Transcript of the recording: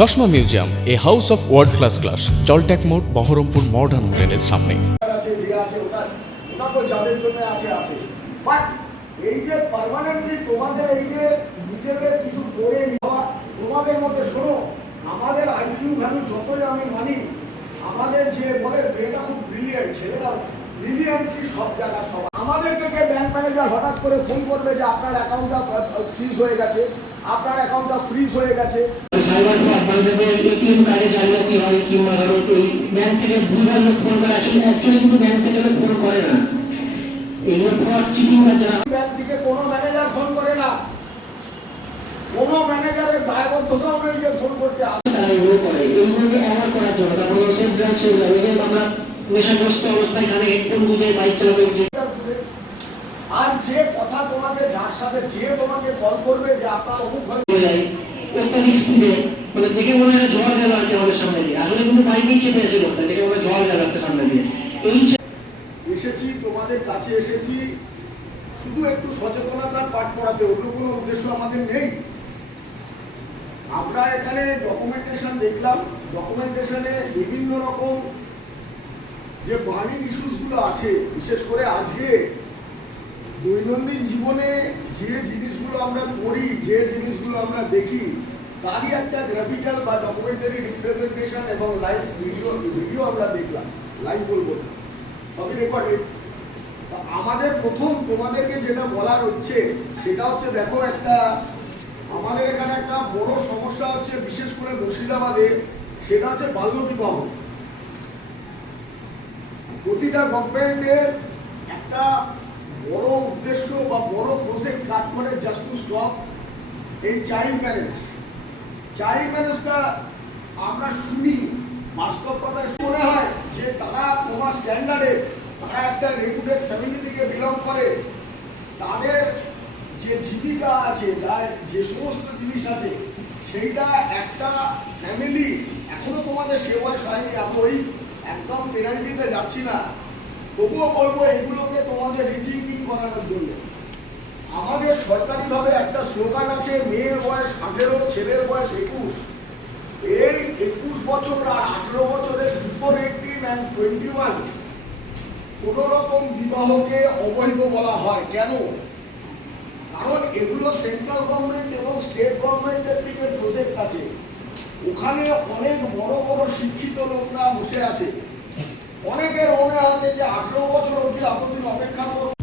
চশমা museum, a house of world class, জলট্যাক মোড়, বহরমপুর মডার্ন হোটেলের সামনে। এই যে পার্মানেন্টলি তোমাদের এই যে নিজেদের কিছু করে নেওয়া, তোমাদের মধ্যে শোনো, আমাদের আইকিউ ভ্যালু যতই আমি মানি, আমাদের যে বলে মেয়েটা খুব ব্রিলিয়েন্ট, ছেলেটা ব্রিলিয়েন্সি সব জায়গা সব। আমাদেরকে ব্যাংক ম্যানেজার হঠাৎ করে ফোন করবে যে আপনার অ্যাকাউন্টটা সিজ হয়ে গেছে, আপনার অ্যাকাউন্টটা ফ্রিজ হয়ে গেছে। সাইবার আপনাদের এটিএম কার্ডে জালিয়াতি হয় কিংবা ধরো ওই ব্যাংক থেকে ভুলভাল ফোন করে, আসলে অ্যাকচুয়ালি কিন্তু ব্যাংক থেকে ফোন করে না, এগুলো ফ্রড চিটিং বা যারা ব্যাংক থেকে কোনো ম্যানেজার ফোন করে না, কোনো ম্যানেজারের দায়বদ্ধতাও নেই যে ফোন করতে। তারা এগুলো করে, এইগুলোকে অ্যাভয়েড করার জন্য তারপরে সেফ ড্রাইভ সেফ ড্রাইভ আমরা নেশাগ্রস্ত অবস্থায় কানে হেডফোন বুঝে বাইক চালাবে। আর যে কথা তোমাকে, যার সাথে যে তোমাকে কল করবে যে আপনার অমুক হয়ে যায় অত্যাধিক স্পিডে, মানে দেখে মনে হয় ঝড় গেল আর কি আমাদের সামনে দিয়ে, আসলে কিন্তু বাইকেই চেপে এসে লোকটা দেখে মনে হয় ঝড় গেল একটা সামনে দিয়ে। এই এসেছি তোমাদের কাছে, এসেছি শুধু একটু সচেতনতার পাঠ পড়াতে, অন্য কোনো উদ্দেশ্য আমাদের নেই। আমরা এখানে ডকুমেন্টেশন দেখলাম, ডকুমেন্টেশনে বিভিন্ন রকম যে বার্নিং ইস্যুসগুলো আছে, বিশেষ করে আজকে দৈনন্দিন জীবনে যে জিনিসগুলো আমরা করি, যে জিনিসগুলো আমরা দেখি, তারই একটা গ্রাফিক্যাল বা ডকুমেন্টারি রিপ্রেজেন্টেশন এবং লাইভ ভিডিও আমরা দেখলাম। লাইভ বলবো না, সবই রেকর্ডেড। আমাদের প্রথম তোমাদেরকে যেটা বলার হচ্ছে সেটা হচ্ছে, দেখো একটা আমাদের এখানে একটা বড় সমস্যা হচ্ছে, বিশেষ করে মুর্শিদাবাদে, সেটা হচ্ছে বাল্য বিবাহ। প্রতিটা গভর্নমেন্টের একটা বড় উদ্দেশ্য বা বড় প্রজেক্ট কাজ করে জাস্ট টু স্টপ এই চাইল্ড ম্যারেজ। চাইল্ড ম্যারেজটা আমরা শুনি, বাস্তব কথায় মনে হয় যে তারা তোমার স্ট্যান্ডার্ডে, তারা একটা রেপুটেড ফ্যামিলি থেকে বিলং করে, তাদের যে জীবিকা আছে, যে সমস্ত জিনিস আছে, সেইটা একটা ফ্যামিলি এখনো তোমাদের সে বয়স হয়নি, আমি ওই একদম পেনাল্টিতে যাচ্ছি না, তবুও বলবো এগুলোকে তোমাদের রিথিঙ্কিং করানোর জন্য। আমাদের সরকারিভাবে একটা স্লোগান আছে, মেয়ের বয়স 18, ছেলের বয়স 21। এই 21 বছর আর 18 বছরের বিফোর 18 and 21 কোনো রকম বিবাহকে অবৈধ বলা হয়। কেন? কারণ এগুলো সেন্ট্রাল গভর্নমেন্ট এবং স্টেট গভর্নমেন্টের দিকে প্রজেক্ট আছে, ওখানে অনেক বড় বড় শিক্ষিত লোকরা বসে আছে। অনেকের মনে হয় যে 18 বছর অবধি এতদিন অপেক্ষা করবো।